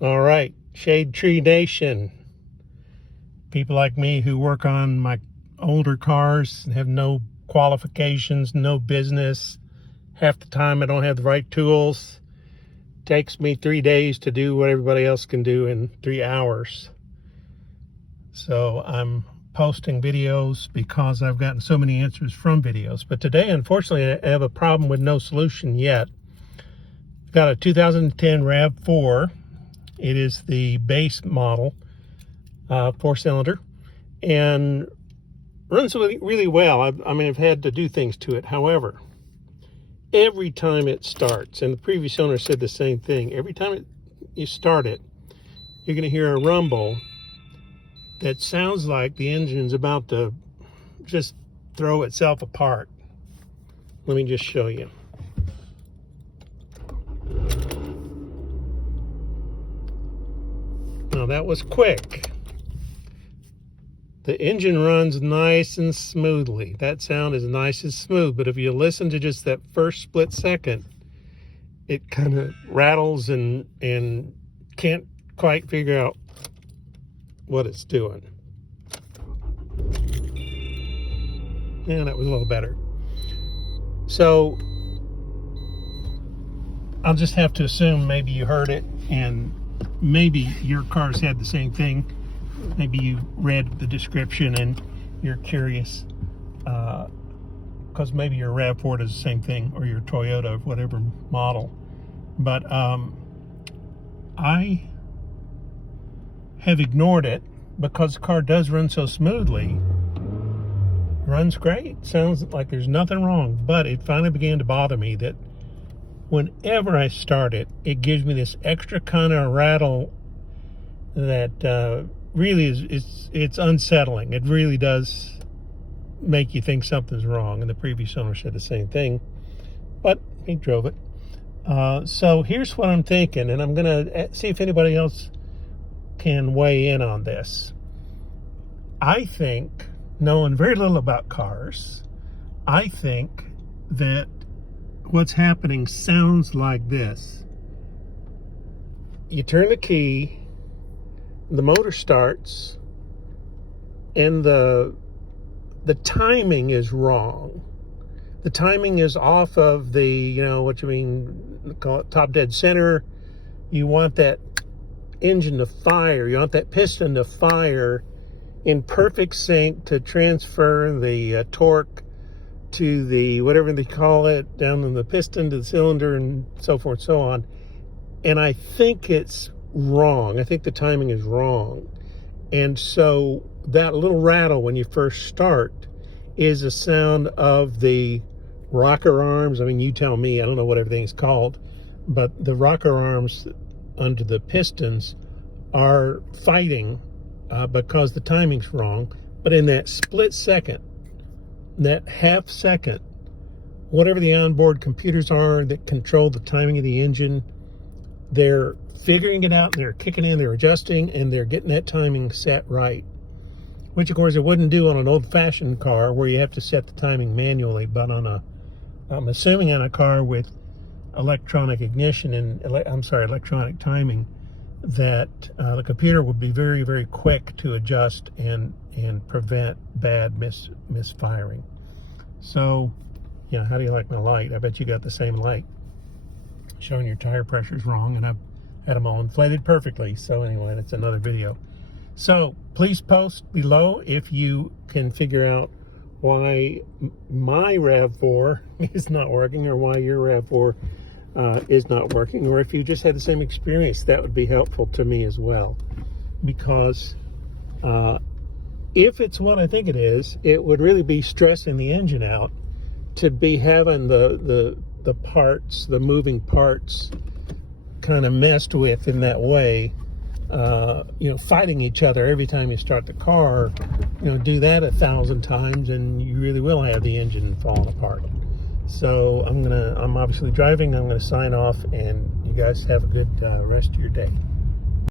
All right, Shade Tree Nation. People like me who work on my older cars and have no qualifications, no business. Half the time I don't have the right tools. Takes me 3 days to do what everybody else can do in 3 hours. So I'm posting videos because I've gotten so many answers from videos. But today, unfortunately, I have a problem with no solution yet. I've got a 2010 RAV4. It is the base model, 4-cylinder, and runs really well. I've had to do things to it. However, every time it starts, and the previous owner said the same thing, every time you start it, you're going to hear a rumble that sounds like the engine's about to just throw itself apart. Let me just show you. Now that was quick. The engine runs nice and smoothly. That sound is nice and smooth, but if you listen to just that first split second, it kind of rattles and can't quite figure out what it's doing. Yeah, that was a little better. So I'll just have to assume maybe you heard it, and maybe your car's had the same thing. Maybe you read the description and you're curious, because maybe your RAV4 does the same thing, or your Toyota, whatever model. But I have ignored it because the car does run so smoothly. Runs great. Sounds like there's nothing wrong. But it finally began to bother me that whenever I start it, it gives me this extra kind of rattle that really it's unsettling. It really does make you think something's wrong. And the previous owner said the same thing, but he drove it. So here's what I'm thinking, and I'm gonna see if anybody else can weigh in on this. I think, knowing very little about cars, I think that what's happening sounds like this. You turn the key, the motor starts, and the timing is wrong. The timing is off of the, call it top dead center. You want that engine to fire. You want that piston to fire in perfect sync to transfer the torque to the, whatever they call it, down in the piston to the cylinder and so forth and so on. And I think it's wrong. I think the timing is wrong. And so that little rattle when you first start is a sound of the rocker arms. I mean, you tell me, I don't know what everything's called, but the rocker arms under the pistons are fighting because the timing's wrong. But in that split second, that half second, whatever the onboard computers are that control the timing of the engine, they're figuring it out, they're kicking in, they're adjusting, and they're getting that timing set right. Which, of course, it wouldn't do on an old-fashioned car where you have to set the timing manually, but on I'm assuming on a car with electronic ignition and, electronic timing, that the computer would be very, very quick to adjust and prevent bad misfiring. So, how do you like my light? I bet you got the same light showing your tire pressure's wrong, and I've had them all inflated perfectly. So anyway, that's another video. So please post below if you can figure out why my RAV4 is not working, or why your RAV4 is not working, or if you just had the same experience. That would be helpful to me as well, because if it's what I think it is, it would really be stressing the engine out to be having the parts, the moving parts, kind of messed with in that way. Fighting each other every time you start the car. Do that 1,000 times and you really will have the engine falling apart. So I'm obviously driving. I'm gonna sign off, and you guys have a good rest of your day.